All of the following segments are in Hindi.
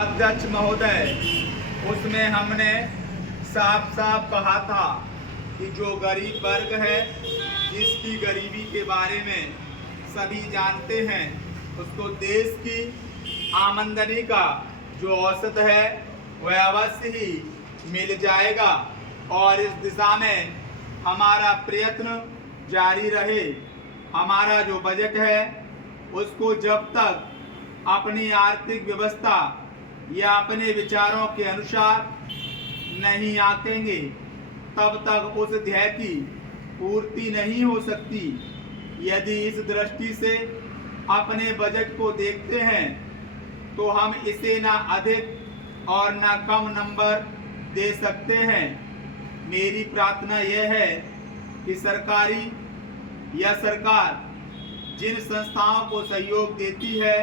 अध्यक्ष महोदय, उसमें हमने साफ साफ कहा था कि जो गरीब वर्ग है, जिसकी गरीबी के बारे में सभी जानते हैं, उसको देश की आमदनी का जो औसत है वह अवश्य ही मिल जाएगा और इस दिशा में हमारा प्रयत्न जारी रहे। हमारा जो बजट है उसको जब तक अपनी आर्थिक व्यवस्था या अपने विचारों के अनुसार नहीं आंकेंगे तब तक उस ध्येय की पूर्ति नहीं हो सकती। यदि इस दृष्टि से अपने बजट को देखते हैं तो हम इसे ना अधिक और ना कम नंबर दे सकते हैं। मेरी प्रार्थना यह है कि सरकार जिन संस्थाओं को सहयोग देती है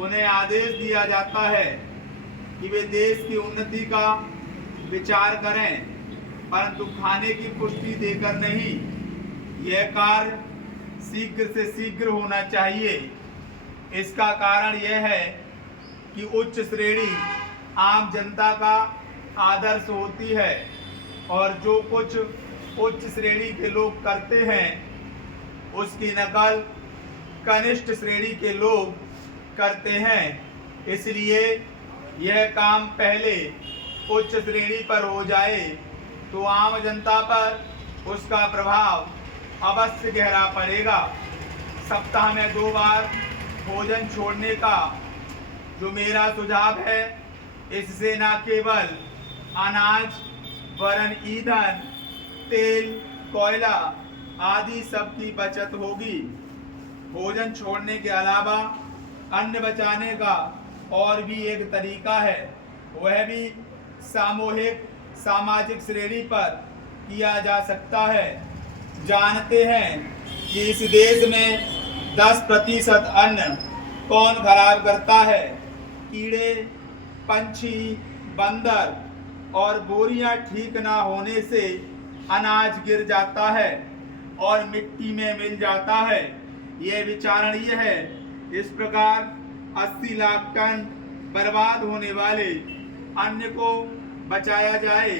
उन्हें आदेश दिया जाता है कि वे देश की उन्नति का विचार करें, परंतु खाने की पुष्टि देकर नहीं। यह कार्य शीघ्र से शीघ्र होना चाहिए। इसका कारण यह है कि उच्च श्रेणी आम जनता का आदर्श होती है और जो कुछ उच्च श्रेणी के लोग करते हैं उसकी नकल कनिष्ठ श्रेणी के लोग करते हैं। इसलिए यह काम पहले उच्च श्रेणी पर हो जाए तो आम जनता पर उसका प्रभाव अवश्य गहरा पड़ेगा। सप्ताह में 2 बार भोजन छोड़ने का जो मेरा सुझाव है, इससे न केवल अनाज वरन ईंधन, तेल, कोयला आदि सब की बचत होगी। भोजन छोड़ने के अलावा अन्न बचाने का और भी एक तरीका है, वह भी सामाजिक श्रेणी पर किया जा सकता है। जानते हैं कि इस देश में 10% अन्न कौन खराब करता है? कीड़े, पंछी, बंदर और बोरियां ठीक ना होने से अनाज गिर जाता है और मिट्टी में मिल जाता है। यह विचारणीय है। इस प्रकार 80 लाख टन बर्बाद होने वाले अन्न को बचाया जाए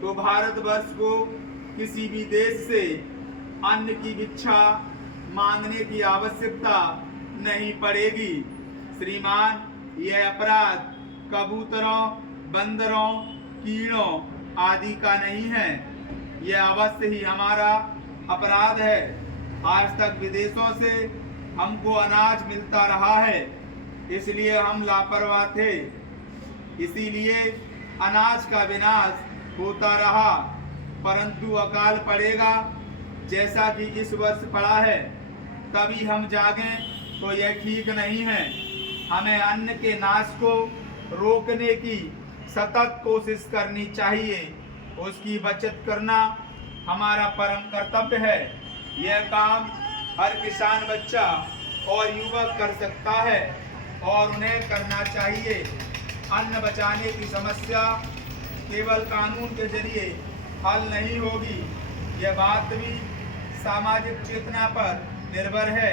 तो भारतवर्ष को किसी भी देश से अन्न की भिक्षा मांगने की आवश्यकता नहीं पड़ेगी। श्रीमान, यह अपराध कबूतरों, बंदरों, कीड़ों आदि का नहीं है, यह अवश्य ही हमारा अपराध है। आज तक विदेशों से हमको अनाज मिलता रहा है, इसलिए हम लापरवाह थे, इसीलिए अनाज का विनाश होता रहा। परंतु अकाल पड़ेगा जैसा कि इस वर्ष पड़ा है, तभी हम जागें तो यह ठीक नहीं है। हमें अन्न के नाश को रोकने की सतत कोशिश करनी चाहिए। उसकी बचत करना हमारा परम कर्तव्य है। यह काम हर किसान बच्चा और युवक कर सकता है और उन्हें करना चाहिए। अन्न बचाने की समस्या केवल कानून के जरिए हल नहीं होगी। यह बात भी सामाजिक चेतना पर निर्भर है।